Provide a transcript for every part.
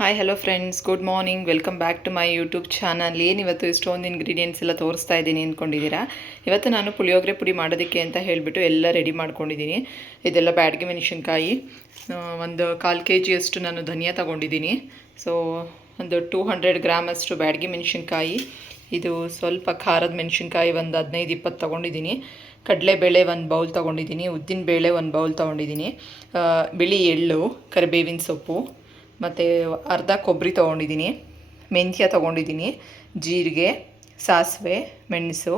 Hi hello friends, good morning. Welcome back to my YouTube channel. ಇವತ್ತು ಇಷ್ಟೊಂದು ingredients ಎಲ್ಲ ತೋರಿಸ್ತಾ ಇದ್ದೀನಿ ಅಂದ್ಕೊಂಡಿದ್ದೀರಾ. ಇವತ್ತು ನಾನು ಪುಳಿಯೋಗರೆ ಪುಡಿ ಮಾಡೋದಕ್ಕೆ ಅಂತ ಹೇಳಿಬಿಟ್ಟು ಎಲ್ಲ ರೆಡಿ ಮಾಡ್ಕೊಂಡಿದ್ದೀನಿ. ಇದೆಲ್ಲ ಬ್ಯಾಡಗಿ ಮೆಣಸಿನ್ಕಾಯಿ, ಒಂದು 1/4 kg ಅಷ್ಟು ನಾನು ಧನಿಯಾ ತೊಗೊಂಡಿದ್ದೀನಿ. ಸೊ ಒಂದು 200 ಗ್ರಾಮ್ ಅಷ್ಟು ಬ್ಯಾಡಗಿ ಮೆಣಸಿನ್ಕಾಯಿ, ಇದು ಸ್ವಲ್ಪ ಖಾರದ ಮೆಣಸಿನ್ಕಾಯಿ ಒಂದು 15-20 ತೊಗೊಂಡಿದ್ದೀನಿ. ಕಡಲೆಬೇಳೆ ಒಂದು ಬೌಲ್ ತೊಗೊಂಡಿದ್ದೀನಿ, ಉದ್ದಿನ ಬೇಳೆ ಒಂದು ಬೌಲ್ ತೊಗೊಂಡಿದ್ದೀನಿ, ಬಿಳಿ ಎಳ್ಳು, ಕರಿಬೇವಿನ ಸೊಪ್ಪು, ಮತ್ತು ಅರ್ಧ ಕೊಬ್ಬರಿ ತೊಗೊಂಡಿದ್ದೀನಿ, ಮೆಂತ್ಯ ತೊಗೊಂಡಿದ್ದೀನಿ, ಜೀರಿಗೆ, ಸಾಸಿವೆ, ಮೆಣಸು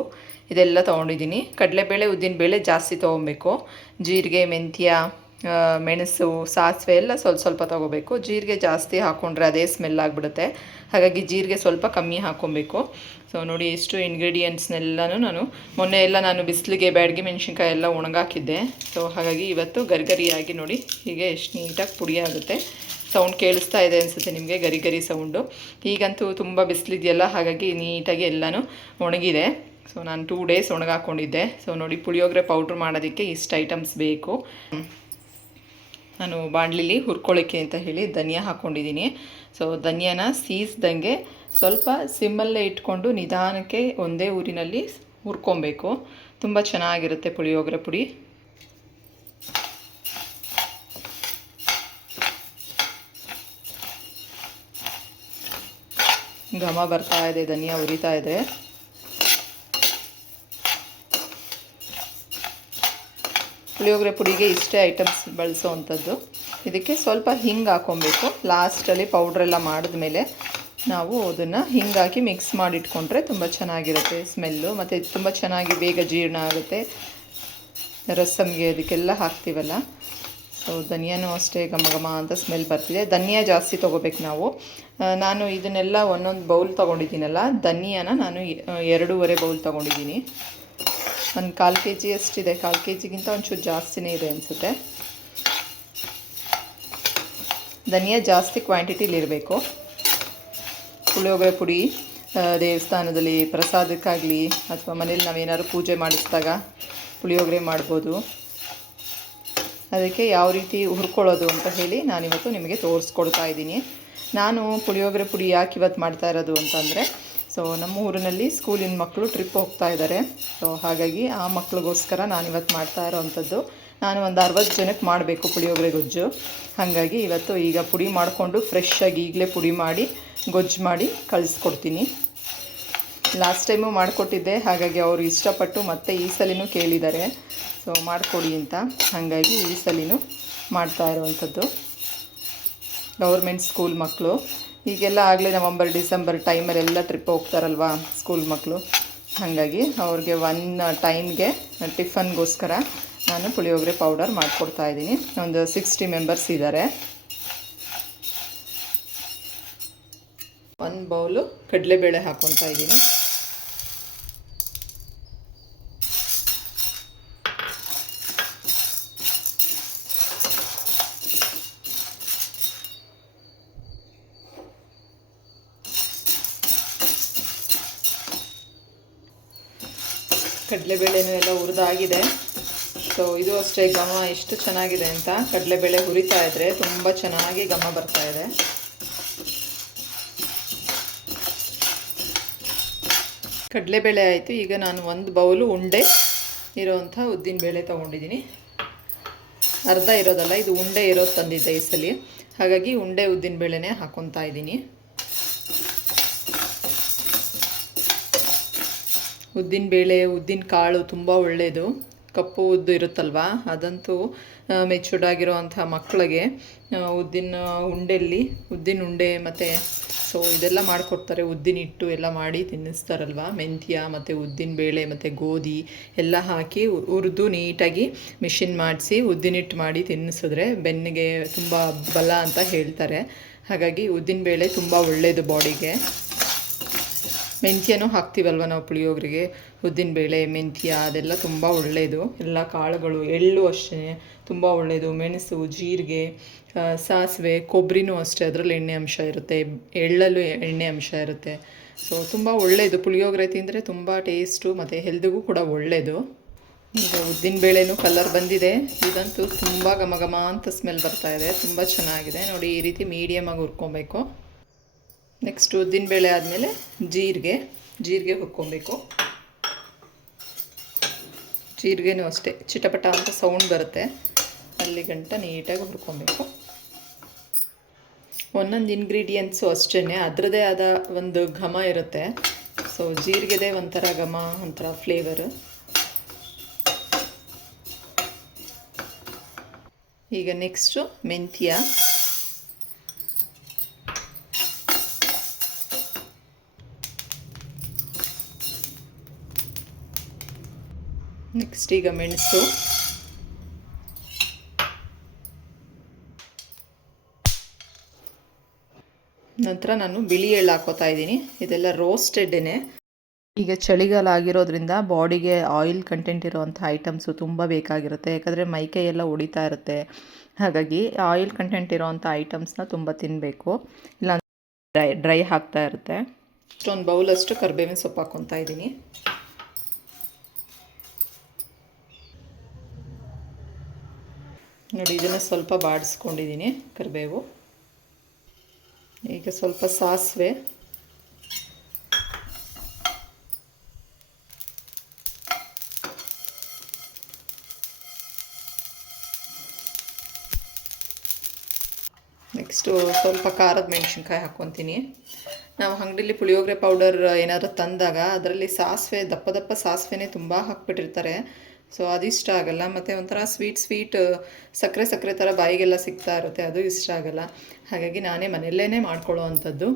ಇದೆಲ್ಲ ತೊಗೊಂಡಿದ್ದೀನಿ. ಕಡಲೆಬೇಳೆ ಉದ್ದಿನಬೇಳೆ ಜಾಸ್ತಿ ತೊಗೊಬೇಕು. ಜೀರಿಗೆ, ಮೆಂತ್ಯ, ಮೆಣಸು, ಸಾಸಿವೆ ಎಲ್ಲ ಸ್ವಲ್ಪ ಸ್ವಲ್ಪ ತೊಗೋಬೇಕು. ಜೀರಿಗೆ ಜಾಸ್ತಿ ಹಾಕ್ಕೊಂಡ್ರೆ ಅದೇ ಸ್ಮೆಲ್ ಆಗಿಬಿಡುತ್ತೆ. ಹಾಗಾಗಿ ಜೀರಿಗೆ ಸ್ವಲ್ಪ ಕಮ್ಮಿ ಹಾಕ್ಕೊಬೇಕು. ಸೊ ನೋಡಿ, ಇಷ್ಟು ಇಂಗ್ರೀಡಿಯೆಂಟ್ಸ್ನೆಲ್ಲನೂ ಮೊನ್ನೆ ನಾನು ಬಿಸಿಲಿಗೆ ಬ್ಯಾಡಗಿ ಮೆಣಸಿನ್ಕಾಯಿ ಎಲ್ಲ ಒಣಗಾಕಿದ್ದೆ. ಸೊ ಹಾಗಾಗಿ ಇವತ್ತು ಗರಿಗರಿಯಾಗಿ ನೋಡಿ ಹೀಗೆ ಎಷ್ಟು ನೀಟಾಗಿ ಪುಡಿ ಆಗುತ್ತೆ. ಸೌಂಡ್ ಕೇಳಿಸ್ತಾ ಇದೆ ಅನಿಸುತ್ತೆ ನಿಮಗೆ, ಗರಿ ಗರಿ ಸೌಂಡು. ಈಗಂತೂ ತುಂಬ ಬಿಸಿಲಿದೆಯಲ್ಲ, ಹಾಗಾಗಿ ನೀಟಾಗಿ ಎಲ್ಲನೂ ಒಣಗಿದೆ. ಸೊ ನಾನು 2 days ಒಣಗಾಕೊಂಡಿದ್ದೆ. ಸೊ ನೋಡಿ, ಪುಳಿಯೋಗರೆ ಪೌಡ್ರ್ ಮಾಡೋದಕ್ಕೆ ಇಷ್ಟು ಐಟಮ್ಸ್ ಬೇಕು. ನಾನು ಬಾಣಲಿಲಿ ಹುರ್ಕೊಳ್ಳೋಕ್ಕೆ ಅಂತ ಹೇಳಿ ಧನಿಯಾ ಹಾಕ್ಕೊಂಡಿದ್ದೀನಿ. ಸೊ ಧನಿಯಾನ ಸೀಸ್ದಂಗೆ ಸ್ವಲ್ಪ ಸಿಮ್ಮಲ್ಲೇ ಇಟ್ಕೊಂಡು ನಿಧಾನಕ್ಕೆ ಒಂದೇ ಊರಿನಲ್ಲಿ ಹುರ್ಕೊಬೇಕು. ತುಂಬ ಚೆನ್ನಾಗಿರುತ್ತೆ ಪುಳಿಯೋಗರೆ ಪುಡಿ. ಘಮ ಬರ್ತಾ ಇದೆ, ಧನಿಯಾ ಉರಿತಾ ಇದೆ. ಪುಳಿಯೋಗರೆ ಪುಡಿಗೆ ಇಷ್ಟೇ ಐಟಮ್ಸ್ ಬಳಸೋವಂಥದ್ದು. ಇದಕ್ಕೆ ಸ್ವಲ್ಪ ಹಿಂಗೆ ಹಾಕ್ಕೊಬೇಕು. ಲಾಸ್ಟಲ್ಲಿ ಪೌಡ್ರೆಲ್ಲ ಮಾಡಿದ್ಮೇಲೆ ನಾವು ಅದನ್ನು ಹಿಂಗಾಗಿ ಮಿಕ್ಸ್ ಮಾಡಿಟ್ಕೊಂಡ್ರೆ ತುಂಬ ಚೆನ್ನಾಗಿರುತ್ತೆ ಸ್ಮೆಲ್ಲು, ಮತ್ತು ತುಂಬ ಚೆನ್ನಾಗಿ ಬೇಗ ಜೀರ್ಣ ಆಗುತ್ತೆ. ರಸಮ್ಗೆ ಅದಕ್ಕೆಲ್ಲ ಹಾಕ್ತೀವಲ್ಲ. ಸೊ ಧನಿಯಾನೂ ಅಷ್ಟೇ ಘಮ ಘಮ ಅಂತ ಸ್ಮೆಲ್ ಬರ್ತಿದೆ. ಧನಿಯಾ ಜಾಸ್ತಿ ತೊಗೋಬೇಕು ನಾವು. ನಾನು ಇದನ್ನೆಲ್ಲ ಒಂದೊಂದು ಬೌಲ್ ತೊಗೊಂಡಿದ್ದೀನಲ್ಲ, ಧನಿಯಾನ ನಾನು 2.5 ಬೌಲ್ ತೊಗೊಂಡಿದ್ದೀನಿ. ಒಂದು 1/4 kg ಅಷ್ಟಿದೆ. 1/4 kgಗಿಂತ ಒಂಚೂರು ಜಾಸ್ತಿನೇ ಇದೆ ಅನಿಸುತ್ತೆ. ಧನಿಯಾ ಜಾಸ್ತಿ ಕ್ವಾಂಟಿಟಿಲಿರಬೇಕು. ಪುಳಿಯೋಗರೆ ಪುಡಿ ದೇವಸ್ಥಾನದಲ್ಲಿ ಪ್ರಸಾದಕ್ಕಾಗಲಿ ಅಥವಾ ಮನೇಲಿ ನಾವೇನಾದ್ರು ಪೂಜೆ ಮಾಡಿಸಿದಾಗ ಪುಳಿಯೋಗರೆ ಮಾಡ್ಬೋದು. ಅದಕ್ಕೆ ಯಾವ ರೀತಿ ಹುರ್ಕೊಳ್ಳೋದು ಅಂತ ಹೇಳಿ ನಾನಿವತ್ತು ನಿಮಗೆ ತೋರಿಸ್ಕೊಡ್ತಾ ಇದ್ದೀನಿ. ನಾನು ಪುಳಿಯೋಗರೆ ಪುಡಿ ಯಾಕೆ ಇವತ್ತು ಮಾಡ್ತಾ ಇರೋದು ಅಂತಂದರೆ, ಸೊ ನಮ್ಮ ಊರಿನಲ್ಲಿ ಸ್ಕೂಲಿನ ಮಕ್ಕಳು ಟ್ರಿಪ್ ಹೋಗ್ತಾ ಇದ್ದಾರೆ. ಸೊ ಹಾಗಾಗಿ ಆ ಮಕ್ಳಿಗೋಸ್ಕರ ನಾನಿವತ್ತು ಮಾಡ್ತಾ ಇರೋವಂಥದ್ದು. ನಾನು ಒಂದು 60 ಜನಕ್ಕೆ ಮಾಡಬೇಕು ಪುಳಿಯೋಗರೆ ಗೊಜ್ಜು. ಹಾಗಾಗಿ ಇವತ್ತು ಈಗ ಪುಡಿ ಮಾಡಿಕೊಂಡು ಫ್ರೆಶ್ಶಾಗಿ ಈಗಲೇ ಪುಡಿ ಮಾಡಿ ಗೊಜ್ಜು ಮಾಡಿ ಕಳಿಸ್ಕೊಡ್ತೀನಿ. ಲಾಸ್ಟ್ ಟೈಮು ಮಾಡಿಕೊಟ್ಟಿದ್ದೆ, ಹಾಗಾಗಿ ಅವರು ಇಷ್ಟಪಟ್ಟು ಮತ್ತೆ ಈ ಸಲಿನೂ ಕೇಳಿದ್ದಾರೆ ಸೊ ಮಾಡಿಕೊಡಿ ಅಂತ. ಹಾಗಾಗಿ ಈ ಸಲಿನೂ ಮಾಡ್ತಾ ಇರುವಂಥದ್ದು. ಗೌರ್ಮೆಂಟ್ ಸ್ಕೂಲ್ ಮಕ್ಕಳು ಈಗೆಲ್ಲ ಆಗಲೇ ನವಂಬರ್ ಡಿಸೆಂಬರ್ ಟೈಮಲ್ಲೆಲ್ಲ ಟ್ರಿಪ್ ಹೋಗ್ತಾರಲ್ವ ಸ್ಕೂಲ್ ಮಕ್ಕಳು. ಹಾಗಾಗಿ ಅವ್ರಿಗೆ 1 ಟೈಮ್ಗೆ ಟಿಫನ್ಗೋಸ್ಕರ ನಾನು ಪುಳಿಯೋಗರೆ ಪೌಡರ್ ಮಾಡಿಕೊಡ್ತಾಯಿದ್ದೀನಿ. ಒಂದು 60 ಮೆಂಬರ್ಸ್ ಇದ್ದಾರೆ. 1 ಬೌಲು ಕಡಲೆಬೇಳೆ ಹಾಕ್ಕೊತಾ ಇದ್ದೀನಿ. ಕಡಲೆಬೇಳೆನೂ ಎಲ್ಲ ಹುರಿದಾಗಿದೆ. ಸೊ ಇದು ಅಷ್ಟೇ, ಘಮ ಎಷ್ಟು ಚೆನ್ನಾಗಿದೆ ಅಂತ. ಕಡಲೆಬೇಳೆ ಹುರಿತಾ ಇದ್ದರೆ ತುಂಬ ಚೆನ್ನಾಗಿ ಘಮ ಬರ್ತಾ ಇದೆ. ಕಡಲೆಬೇಳೆ ಆಯಿತು. ಈಗ ನಾನು 1 ಬೌಲು ಉಂಡೆ ಇರೋವಂಥ ಉದ್ದಿನಬೇಳೆ ತೊಗೊಂಡಿದ್ದೀನಿ. ಅರ್ಧ ಇರೋದಲ್ಲ, ಇದು ಉಂಡೆ ಇರೋದು ತಂದಿದ್ದೆ ಈ ಸಲ. ಹಾಗಾಗಿ ಉಂಡೆ ಉದ್ದಿನಬೇಳೆನೇ ಹಾಕ್ಕೊತಾ ಇದ್ದೀನಿ. ಉದ್ದಿನಬೇಳೆ, ಉದ್ದಿನ ಕಾಳು ತುಂಬ ಒಳ್ಳೆಯದು. ಕಪ್ಪು ಉದ್ದು ಇರುತ್ತಲ್ವ, ಅದಂತೂ ಮೆಚೂರ್ಡ್ ಆಗಿರೋವಂಥ ಮಕ್ಕಳಿಗೆ ಉದ್ದಿನ ಉಂಡೆ ಮತ್ತು ಸೊ ಇದೆಲ್ಲ ಮಾಡಿಕೊಡ್ತಾರೆ. ಉದ್ದಿನ ಹಿಟ್ಟು ಎಲ್ಲ ಮಾಡಿ ತಿನ್ನಿಸ್ತಾರಲ್ವ. ಮೆಂತ್ಯ ಮತ್ತು ಉದ್ದಿನಬೇಳೆ ಮತ್ತು ಗೋಧಿ ಎಲ್ಲ ಹಾಕಿ ಹುರಿದು ನೀಟಾಗಿ ಮಿಷಿನ್ ಮಾಡಿಸಿ ಉದ್ದಿನ ಹಿಟ್ಟು ಮಾಡಿ ತಿನ್ನಿಸಿದ್ರೆ ಬೆನ್ನಿಗೆ ತುಂಬ ಬಲ ಅಂತ ಹೇಳ್ತಾರೆ. ಹಾಗಾಗಿ ಉದ್ದಿನಬೇಳೆ ತುಂಬ ಒಳ್ಳೆಯದು ಬಾಡಿಗೆ. ಮೆಂತ್ಯನೂ ಹಾಕ್ತೀವಲ್ವ ನಾವು ಪುಳಿಯೋಗರೆಗೆ. ಉದ್ದಿನಬೇಳೆ, ಮೆಂತ್ಯ ಅದೆಲ್ಲ ತುಂಬ ಒಳ್ಳೆಯದು. ಎಲ್ಲ ಕಾಳುಗಳು, ಎಳ್ಳು ಅಷ್ಟೇ ತುಂಬ ಒಳ್ಳೆಯದು. ಮೆಣಸು, ಜೀರಿಗೆ, ಸಾಸಿವೆ, ಕೊಬ್ಬರಿನೂ ಅಷ್ಟೇ, ಅದರಲ್ಲಿ ಎಣ್ಣೆ ಅಂಶ ಇರುತ್ತೆ. ಎಳ್ಳಲ್ಲೂ ಎಣ್ಣೆ ಅಂಶ ಇರುತ್ತೆ. ಸೊ ತುಂಬ ಒಳ್ಳೆಯದು. ಪುಳಿಯೋಗರೆ ತಿಂದರೆ ತುಂಬ ಟೇಸ್ಟು ಮತ್ತು ಹೆಲ್ದಿಗೂ ಕೂಡ ಒಳ್ಳೆಯದು. ಈಗ ಉದ್ದಿನ ಬೇಳೆನೂ ಕಲರ್ ಬಂದಿದೆ. ಇದಂತೂ ತುಂಬ ಘಮ ಘಮ ಅಂತ ಸ್ಮೆಲ್ ಬರ್ತಾ ಇದೆ, ತುಂಬ ಚೆನ್ನಾಗಿದೆ ನೋಡಿ. ಈ ರೀತಿ ಮೀಡಿಯಮಾಗಿ ಹುರ್ಕೊಬೇಕು. ನೆಕ್ಸ್ಟ್ ಉದ್ದಿನ ಬೇಳೆ ಆದಮೇಲೆ ಜೀರಿಗೆ ಹುರ್ಕೊಬೇಕು. ಜೀರಿಗೆನೂ ಅಷ್ಟೇ ಚಿಟಪಟ ಅಂತ ಸೌಂಡ್ ಬರುತ್ತೆ, ಅಲ್ಲಿ ಗಂಟ ನೀಟಾಗಿ ಹುರ್ಕೊಬೇಕು. ಒಂದೊಂದು ಇಂಗ್ರೀಡಿಯೆಂಟ್ಸು ಅಷ್ಟೇ ಅದರದ್ದೇ ಆದ ಒಂದು ಘಮ ಇರುತ್ತೆ. ಸೊ ಜೀರಿಗೆದೇ ಒಂಥರ ಘಮ, ಒಂಥರ ಫ್ಲೇವರು. ಈಗ ನೆಕ್ಸ್ಟು ಮೆಂತ್ಯ. ನೆಕ್ಸ್ಟ್ ಈಗ ಮೆಣಸು. ನಂತರ ನಾನು ಬಿಳಿ ಎಳ್ಳು ಹಾಕೋತಾ ಇದ್ದೀನಿ. ಇದೆಲ್ಲ ರೋಸ್ಟೆಡ್ಡೇ. ಈಗ ಚಳಿಗಾಲ ಆಗಿರೋದ್ರಿಂದ ಬಾಡಿಗೆ ಆಯಿಲ್ ಕಂಟೆಂಟ್ ಇರೋವಂಥ ಐಟಮ್ಸು ತುಂಬ ಬೇಕಾಗಿರುತ್ತೆ, ಯಾಕಂದರೆ ಮೈಕೈ ಎಲ್ಲ ಹೊಡಿತಾ ಇರುತ್ತೆ. ಹಾಗಾಗಿ ಆಯಿಲ್ ಕಂಟೆಂಟ್ ಇರೋವಂಥ ಐಟಮ್ಸ್ನ ತುಂಬ ತಿನ್ನಬೇಕು, ಇಲ್ಲ ಡ್ರೈ ಆಗ್ತಾ ಇರುತ್ತೆ. ಇಷ್ಟೊಂದು ಬೌಲಷ್ಟು ಕರಿಬೇವಿನ ಸೊಪ್ಪು ಹಾಕ್ಕೊತಾ ಇದ್ದೀನಿ. ನೋಡಿ ಇದನ್ನು ಸ್ವಲ್ಪ ಬಾಡಿಸ್ಕೊಂಡಿದ್ದೀನಿ ಕರಿಬೇವು. ಈಗ ಸ್ವಲ್ಪ ಸಾಸಿವೆ, ನೆಕ್ಸ್ಟು ಸ್ವಲ್ಪ ಖಾರದ ಮೆಣಸಿನ್ಕಾಯಿ ಹಾಕ್ಕೊತೀನಿ. ನಾವು ಅಂಗಡಿಲಿ ಪುಳಿಯೋಗರೆ ಪೌಡರ್ ಏನಾದರೂ ತಂದಾಗ ಅದರಲ್ಲಿ ಸಾಸಿವೆ, ದಪ್ಪ ದಪ್ಪ ಸಾಸಿವೆನೇ ತುಂಬ ಹಾಕ್ಬಿಟ್ಟಿರ್ತಾರೆ. ಸೊ ಅದಿಷ್ಟ ಆಗಲ್ಲ. ಮತ್ತು ಒಂಥರ ಸ್ವೀಟ್ ಸಕ್ಕರೆ ಥರ ಬಾಯಿಗೆಲ್ಲ ಸಿಗ್ತಾ ಇರುತ್ತೆ, ಅದು ಇಷ್ಟ ಆಗಲ್ಲ. ಹಾಗಾಗಿ ನಾನೇ ಮನೆಯಲ್ಲೇ ಮಾಡ್ಕೊಳ್ಳೋ ಅಂಥದ್ದು.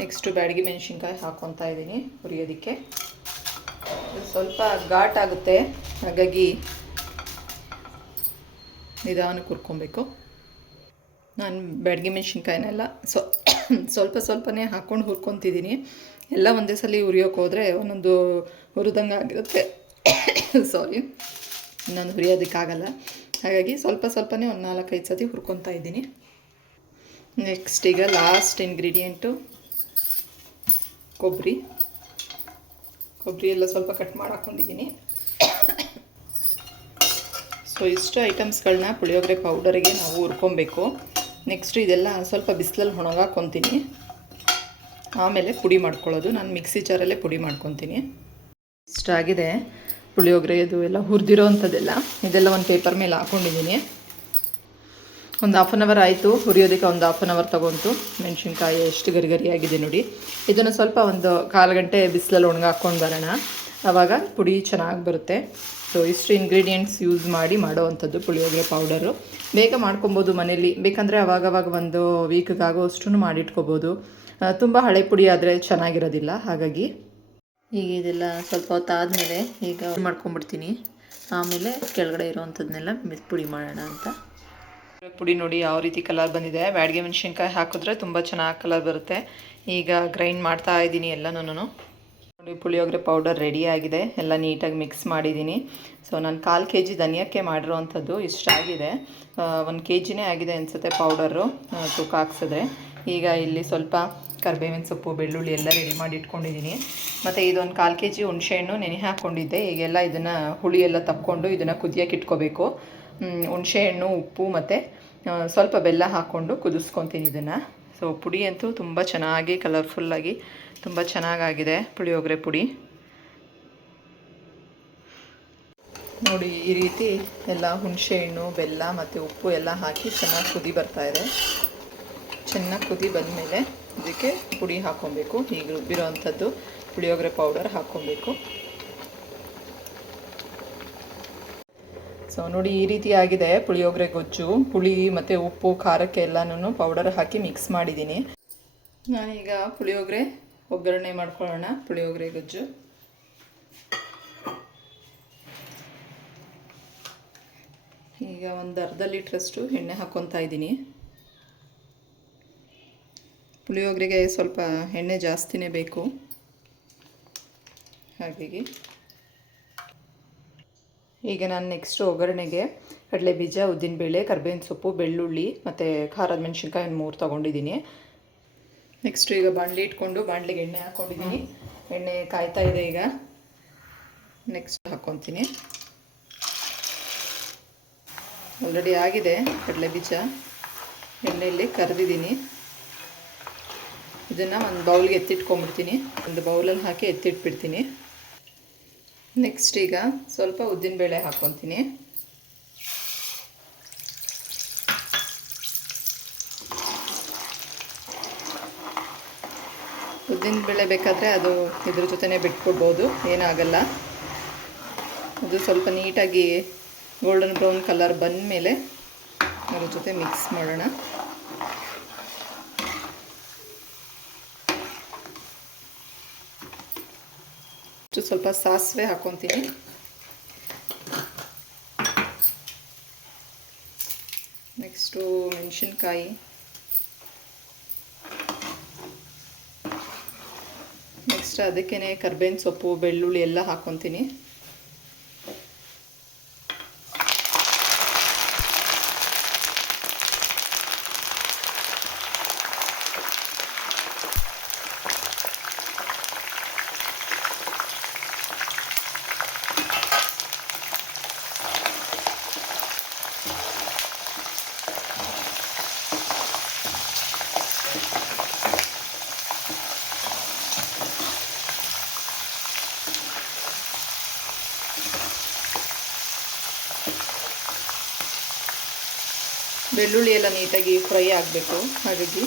ನೆಕ್ಸ್ಟು ಬ್ಯಾಡಗಿ ಮೆಣಸಿನ್ಕಾಯಿ ಹಾಕ್ಕೊತಾ ಇದ್ದೀನಿ ಹುರಿಯೋದಕ್ಕೆ. ಸ್ವಲ್ಪ ಘಾಟ್ ಆಗುತ್ತೆ, ಹಾಗಾಗಿ ನಿಧಾನಕ್ಕೆ ಹುರ್ಕೊಬೇಕು. ನಾನು ಬ್ಯಾಡಗಿ ಮೆಣಸಿನ್ಕಾಯಿನೆಲ್ಲ ಸ್ವಲ್ಪನೇ ಹಾಕ್ಕೊಂಡು ಹುರ್ಕೊತಿದ್ದೀನಿ. ಎಲ್ಲ ಒಂದೇ ಸಲ ಹುರಿಯೋಕೆ ಹೋದರೆ ಒಂದೊಂದು ಹುರಿದಂಗೆ ಆಗಿರುತ್ತೆ. ಸಾರಿ, ಇನ್ನೊಂದು ಹುರಿಯೋದಕ್ಕಾಗಲ್ಲ. ಹಾಗಾಗಿ ಸ್ವಲ್ಪನೇ ಒಂದು 4-5 ಸತಿ ಹುರ್ಕೊತಾ ಇದ್ದೀನಿ. ನೆಕ್ಸ್ಟ್ ಈಗ ಲಾಸ್ಟ್ ಇಂಗ್ರೀಡಿಯೆಂಟು ಕೊಬ್ಬರಿ ಎಲ್ಲ ಸ್ವಲ್ಪ ಕಟ್ ಮಾಡಿ ಹಾಕ್ಕೊಂಡಿದ್ದೀನಿ. ಸೊ ಇಷ್ಟು ಐಟಮ್ಸ್ಗಳನ್ನ ಪುಳಿಯೋಗರೆ ಪೌಡರಿಗೆ ನಾವು ಹುರ್ಕೊಬೇಕು. ನೆಕ್ಸ್ಟು ಇದೆಲ್ಲ ಸ್ವಲ್ಪ ಬಿಸಿಲಲ್ಲಿ ಒಣಗಾಕ್ಕೊತೀನಿ, ಆಮೇಲೆ ಪುಡಿ ಮಾಡ್ಕೊಳ್ಳೋದು. ನಾನು ಮಿಕ್ಸಿ ಜಾರಲ್ಲೇ ಪುಡಿ ಮಾಡ್ಕೊತೀನಿ. ಇಷ್ಟಾಗಿದೆ ಪುಳಿಯೋಗರೆ. ಇದು ಎಲ್ಲ ಹುರಿದಿರೋ ಅಂಥದ್ದೆಲ್ಲ ಇದೆಲ್ಲ ಒಂದು ಪೇಪರ್ ಮೇಲೆ ಹಾಕ್ಕೊಂಡಿದ್ದೀನಿ. ಒಂದು 1/2 ಅವರ್ ಆಯಿತು ಹುರಿಯೋದಕ್ಕೆ. ಒಂದು 1/2 ಅವರ್ ತೊಗೊಂತು. ಮೆಣಸಿನ್ಕಾಯಿ ಎಷ್ಟು ಗರಿಗರಿಯಾಗಿದೆ ನೋಡಿ. ಇದನ್ನು ಸ್ವಲ್ಪ ಒಂದು 1/4 ಗಂಟೆ ಬಿಸಿಲಲ್ಲಿ ಒಣಗಾಕ್ಕೊಂಡು ಬರೋಣ, ಆವಾಗ ಪುಡಿ ಚೆನ್ನಾಗಿ ಬರುತ್ತೆ. ಸೊ ಇಷ್ಟು ಇಂಗ್ರೀಡಿಯೆಂಟ್ಸ್ ಯೂಸ್ ಮಾಡಿ ಮಾಡೋ ಅಂಥದ್ದು ಪುಳಿಯೋಗರೆ ಪೌಡರು. ಬೇಗ ಮಾಡ್ಕೊಬೋದು ಮನೇಲಿ, ಬೇಕಂದರೆ ಅವಾಗವಾಗ ಒಂದು ವೀಕ್ಗಾಗೋ ಅಷ್ಟು ಮಾಡಿಟ್ಕೋಬೋದು. ತುಂಬ ಹಳೆ ಪುಡಿ ಆದರೆ ಚೆನ್ನಾಗಿರೋದಿಲ್ಲ. ಹಾಗಾಗಿ ಈಗ ಇದೆಲ್ಲ ಸ್ವಲ್ಪ ಹೊತ್ತಾದಮೇಲೆ ಈಗ ಮಾಡ್ಕೊಂಬಿಡ್ತೀನಿ. ಆಮೇಲೆ ಕೆಳಗಡೆ ಇರೋವಂಥದ್ದನ್ನೆಲ್ಲ ಪುಡಿ ಮಾಡೋಣ ಅಂತ. ಪುಡಿ ನೋಡಿ ಯಾವ ರೀತಿ ಕಲರ್ ಬಂದಿದೆ. ಬ್ಯಾಡಗಿ ಮೆಣಸಿನ್ಕಾಯಿ ಹಾಕಿದ್ರೆ ತುಂಬ ಚೆನ್ನಾಗಿ ಕಲರ್ ಬರುತ್ತೆ. ಈಗ ಗ್ರೈಂಡ್ ಮಾಡ್ತಾ ಇದ್ದೀನಿ ಎಲ್ಲನೂ. ನೋಡಿ ಪುಳಿಯೋಗರೆ ಪೌಡರ್ ರೆಡಿಯಾಗಿದೆ. ಎಲ್ಲ ನೀಟಾಗಿ ಮಿಕ್ಸ್ ಮಾಡಿದ್ದೀನಿ. ಸೊ ನಾನು 1/4 kg ಧನಿಯಕ್ಕೆ ಮಾಡಿರೋವಂಥದ್ದು ಇಷ್ಟಾಗಿದೆ. 1 kgನೇ ಆಗಿದೆ ಅನಿಸುತ್ತೆ ಪೌಡರು ತೂಕ ಹಾಕ್ಸಿದ್ರೆ. ಈಗ ಇಲ್ಲಿ ಸ್ವಲ್ಪ ಕರಿಬೇವಿನ ಸೊಪ್ಪು, ಬೆಳ್ಳುಳ್ಳಿ ಎಲ್ಲ ರೆಡಿ ಮಾಡಿ ಇಟ್ಕೊಂಡಿದ್ದೀನಿ. ಮತ್ತು ಇದೊಂದು 1/4 kg ಹುಣಸೆಹಣ್ಣು ನೆನೆ ಹಾಕ್ಕೊಂಡಿದ್ದೆ. ಈಗೆಲ್ಲ ಇದನ್ನು ಹುಳಿ ಎಲ್ಲ ತಕ್ಕೊಂಡು ಇದನ್ನು ಕುದಿಯೋಕೆ ಇಟ್ಕೋಬೇಕು. ಹುಣಸೆಹಣ್ಣು, ಉಪ್ಪು ಮತ್ತು ಸ್ವಲ್ಪ ಬೆಲ್ಲ ಹಾಕ್ಕೊಂಡು ಕುದಿಸ್ಕೊತೀನಿ ಇದನ್ನು. ಸೊ ಪುಡಿ ಅಂತೂ ತುಂಬ ಚೆನ್ನಾಗಿ ಕಲರ್ಫುಲ್ಲಾಗಿ ತುಂಬ ಚೆನ್ನಾಗಾಗಿದೆ ಪುಳಿಯೋಗರೆ ಪುಡಿ. ನೋಡಿ ಈ ರೀತಿ ಎಲ್ಲ ಹುಣಸೆಹಣ್ಣು, ಬೆಲ್ಲ ಮತ್ತು ಉಪ್ಪು ಎಲ್ಲ ಹಾಕಿ ಚೆನ್ನಾಗಿ ಕುದಿ ಬರ್ತಾಯಿದೆ. ಚೆನ್ನಾಗಿ ಕುದಿ ಬಂದಮೇಲೆ ಇದಕ್ಕೆ ಪುಡಿ ಹಾಕ್ಕೊಬೇಕು. ಈಗ ರುಬ್ಬಿರೋ ಅಂಥದ್ದು ಪುಳಿಯೋಗರೆ ಪೌಡರ್ ಹಾಕ್ಕೊಬೇಕು. ಸೊ ನೋಡಿ ಈ ರೀತಿ ಆಗಿದೆ ಪುಳಿಯೋಗರೆ ಗೊಜ್ಜು. ಹುಳಿ ಮತ್ತು ಉಪ್ಪು, ಖಾರಕ್ಕೆ ಎಲ್ಲನೂ ಪೌಡರ್ ಹಾಕಿ ಮಿಕ್ಸ್ ಮಾಡಿದ್ದೀನಿ. ನಾನೀಗ ಪುಳಿಯೋಗರೆ ಒಗ್ಗರಣೆ ಮಾಡ್ಕೊಳ್ಳೋಣ. ಪುಳಿಯೋಗರೆ ಗೊಜ್ಜು ಈಗ ಒಂದು ಅರ್ಧ ಲೀಟ್ರಷ್ಟು ಎಣ್ಣೆ ಹಾಕ್ಕೊತಾ ಇದ್ದೀನಿ. ಪುಳಿಯೋಗರೆಗೆ ಸ್ವಲ್ಪ ಎಣ್ಣೆ ಜಾಸ್ತಿನೇ ಬೇಕು. ಹಾಗಾಗಿ ಈಗ ನಾನು ನೆಕ್ಸ್ಟ್ ಒಗ್ಗರಣೆಗೆ ಕಡಲೆ ಬೀಜ, ಉದ್ದಿನಬೇಳೆ, ಕರಿಬೇವಿನ ಸೊಪ್ಪು, ಬೆಳ್ಳುಳ್ಳಿ ಮತ್ತು ಖಾರದ ಮೆಣಸಿನ್ಕಾಯಿ 3 ತೊಗೊಂಡಿದ್ದೀನಿ. ನೆಕ್ಸ್ಟು ಈಗ ಬಾಣಲಿ ಇಟ್ಕೊಂಡು ಬಾಣಲಿಗೆ ಎಣ್ಣೆ ಹಾಕ್ಕೊಂಡಿದ್ದೀನಿ. ಎಣ್ಣೆ ಕಾಯ್ತಾ ಇದೆ. ಈಗ ನೆಕ್ಸ್ಟ್ ಹಾಕ್ಕೊತೀನಿ. ಆಲ್ರೆಡಿ ಆಗಿದೆ ಕಡಲೆ ಬೀಜ, ಎಣ್ಣೆಯಲ್ಲಿ ಕರೆದಿದ್ದೀನಿ. ಇದನ್ನು ಒಂದು ಬೌಲ್ಗೆ ಎತ್ತಿಟ್ಕೊಂಡ್ಬಿಡ್ತೀನಿ. ಒಂದು ಬೌಲಲ್ಲಿ ಹಾಕಿ ಎತ್ತಿಟ್ಬಿಡ್ತೀನಿ. ನೆಕ್ಸ್ಟ್ ಈಗ ಸ್ವಲ್ಪ ಉದ್ದಿನಬೇಳೆ ಹಾಕ್ಕೊತೀನಿ. ಉದ್ದಿನಬೇಳೆ ಬೇಕಾದರೆ ಅದು ಇದ್ರ ಜೊತೆನೇ ಬಿಟ್ಕೊಡ್ಬೋದು, ಏನಾಗಲ್ಲ. ಅದು ಸ್ವಲ್ಪ ನೀಟಾಗಿ ಗೋಲ್ಡನ್ ಬ್ರೌನ್ ಕಲರ್ ಬಂದ ಮೇಲೆ ಅದ್ರ ಜೊತೆ ಮಿಕ್ಸ್ ಮಾಡೋಣ. ಸ್ವಲ್ಪ ಸಾಸಿವೆ ಹಾಕ್ಕೊತೀನಿ. ನೆಕ್ಸ್ಟು ಮೆಣಸಿನ್ಕಾಯಿ, ನೆಕ್ಸ್ಟ್ ಅದಕ್ಕೇ ಕರ್ಬೇವಿನ ಸೊಪ್ಪು, ಬೆಳ್ಳುಳ್ಳಿ ಎಲ್ಲ ಹಾಕ್ಕೊತೀನಿ. ಬೆಳ್ಳುಳ್ಳಿ ಎಲ್ಲ ನೀಟಾಗಿ ಫ್ರೈ ಆಗಬೇಕು, ಹಾಗಾಗಿ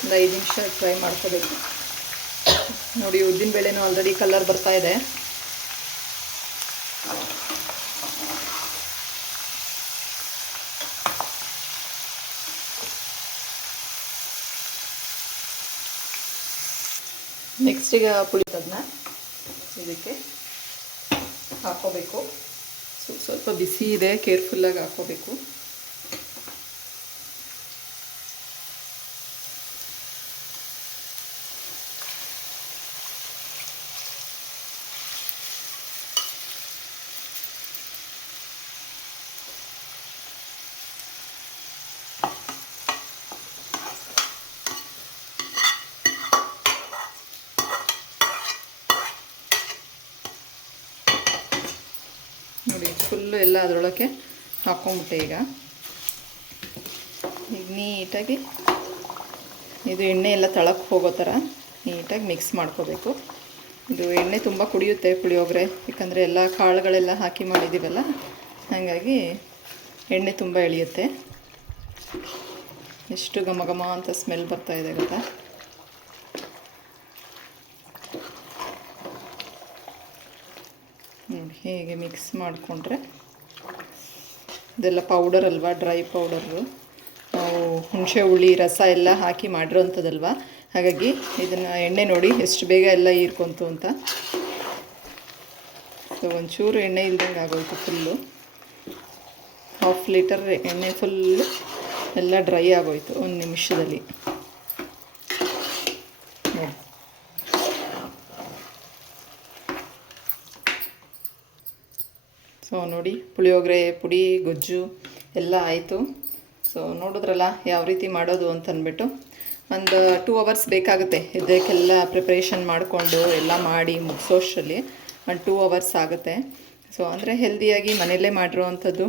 ಒಂದು 5 ನಿಮಿಷ ಫ್ರೈ ಮಾಡ್ಕೋಬೇಕು. ನೋಡಿ, ಉದ್ದಿನಬೇಳೆನೂ ಆಲ್ರೆಡಿ ಕಲರ್ ಬರ್ತಾ ಇದೆ. ನೆಕ್ಸ್ಟ್ ಈಗ ಪುಳಿಯೋದನ್ನ ಇದಕ್ಕೆ ಹಾಕ್ಕೋಬೇಕು. ಸ್ವಲ್ಪ ಬಿಸಿ ಇದೆ, ಕೇರ್ಫುಲ್ಲಾಗಿ ಹಾಕ್ಕೋಬೇಕು. ನೋಡಿ, ಫುಲ್ಲು ಎಲ್ಲ ಅದರೊಳಗೆ ಹಾಕ್ಕೊಂಬಿಟ್ಟೆ. ಈಗ ನೀಟಾಗಿ ಇದು ಎಣ್ಣೆ ಎಲ್ಲ ತಳಕ್ಕೆ ಹೋಗೋ ಥರ ನೀಟಾಗಿ ಮಿಕ್ಸ್ ಮಾಡ್ಕೋಬೇಕು. ಇದು ಎಣ್ಣೆ ತುಂಬ ಕುಡಿಯುತ್ತೆ ಪುಳಿಯೋಗರೆ, ಯಾಕಂದರೆ ಎಲ್ಲ ಕಾಳುಗಳೆಲ್ಲ ಹಾಕಿ ಮಾಡಿದ್ದೀವಲ್ಲ, ಹಾಗಾಗಿ ಎಣ್ಣೆ ತುಂಬ ಎಳೆಯುತ್ತೆ. ಎಷ್ಟು ಘಮ ಘಮ ಅಂತ ಸ್ಮೆಲ್ ಬರ್ತಾ ಇದೆ ಗೊತ್ತಾ. ನೋಡಿ, ಹೇಗೆ ಮಿಕ್ಸ್ ಮಾಡಿಕೊಂಡ್ರೆ, ಇದೆಲ್ಲ ಪೌಡರ್ ಅಲ್ವಾ, ಡ್ರೈ ಪೌಡರು, ನಾವು ಹುಣಸೆ ಹುಳಿ ರಸ ಎಲ್ಲ ಹಾಕಿ ಮಾಡಿರೋಂಥದ್ದಲ್ವ, ಹಾಗಾಗಿ ಇದನ್ನು ಎಣ್ಣೆ ನೋಡಿ ಎಷ್ಟು ಬೇಗ ಎಲ್ಲ ಹೀರ್ಕೊಂತು ಅಂತ. ಸೊ ಒಂಚೂರು ಎಣ್ಣೆ ಇಲ್ದಂಗೆ ಆಗೋಯ್ತು. ಫುಲ್ಲು 1/2 ಲೀಟರ್ ಎಣ್ಣೆ ಫುಲ್ಲು ಎಲ್ಲ ಡ್ರೈ ಆಗೋಯ್ತು 1 ನಿಮಿಷದಲ್ಲಿ. ನೋಡಿ, ಸೊ ನೋಡಿ, ಪುಳಿಯೋಗರೆ ಪುಡಿ ಗೊಜ್ಜು ಎಲ್ಲ ಆಯಿತು. ಸೊ ನೋಡಿದ್ರಲ್ಲ ಯಾವ ರೀತಿ ಮಾಡೋದು ಅಂತಂದ್ಬಿಟ್ಟು. ಒಂದು 2 ಅವರ್ಸ್ ಬೇಕಾಗುತ್ತೆ ಇದಕ್ಕೆಲ್ಲ ಪ್ರಿಪ್ರೇಷನ್ ಮಾಡಿಕೊಂಡು ಎಲ್ಲ ಮಾಡಿ ಮುಗಿಸೋಷ್ಟರಲ್ಲಿ. ಒಂದು 2 ಅವರ್ಸ್ ಆಗುತ್ತೆ. ಸೊ ಅಂದರೆ ಹೆಲ್ದಿಯಾಗಿ ಮನೆಯಲ್ಲೇ ಮಾಡಿರೋ ಅಂಥದ್ದು.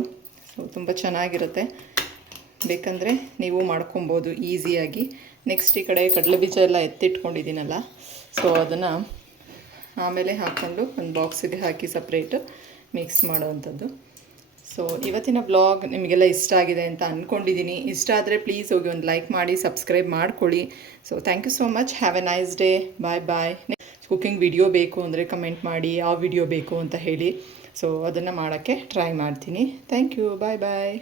ಸೊ ತುಂಬ ಚೆನ್ನಾಗಿರುತ್ತೆ. ಬೇಕಂದರೆ ನೀವು ಮಾಡ್ಕೊಬೋದು ಈಸಿಯಾಗಿ. ನೆಕ್ಸ್ಟ್ ಈ ಕಡೆ ಕಡಲೆಬೀಜ ಎಲ್ಲ ಎತ್ತಿಟ್ಕೊಂಡಿದ್ದೀನಲ್ಲ, ಸೊ ಅದನ್ನು ಆಮೇಲೆ ಹಾಕ್ಕೊಂಡು ಒಂದು ಬಾಕ್ಸಿಗೆ ಹಾಕಿ ಸಪ್ರೇಟು ಮಿಕ್ಸ್ ಮಾಡೋವಂಥದ್ದು. ಸೊ ಇವತ್ತಿನ ವ್ಲಾಗ್ ನಿಮಗೆಲ್ಲ ಇಷ್ಟ ಆಗಿದೆ ಅಂತ ಅಂದ್ಕೊಂಡಿದ್ದೀನಿ. ಇಷ್ಟ ಆದರೆ ಪ್ಲೀಸ್ ಹೋಗಿ ಒಂದು ಲೈಕ್ ಮಾಡಿ, ಸಬ್ಸ್ಕ್ರೈಬ್ ಮಾಡ್ಕೊಳ್ಳಿ. So thank you so much. Have a nice day. Bye bye. Cooking video ಬೇಕು ಅಂದರೆ ಕಮೆಂಟ್ ಮಾಡಿ, ಯಾವ ವಿಡಿಯೋ ಬೇಕು ಅಂತ ಹೇಳಿ. ಸೊ ಅದನ್ನು ಮಾಡೋಕ್ಕೆ ಟ್ರೈ ಮಾಡ್ತೀನಿ. Thank you. Bye bye.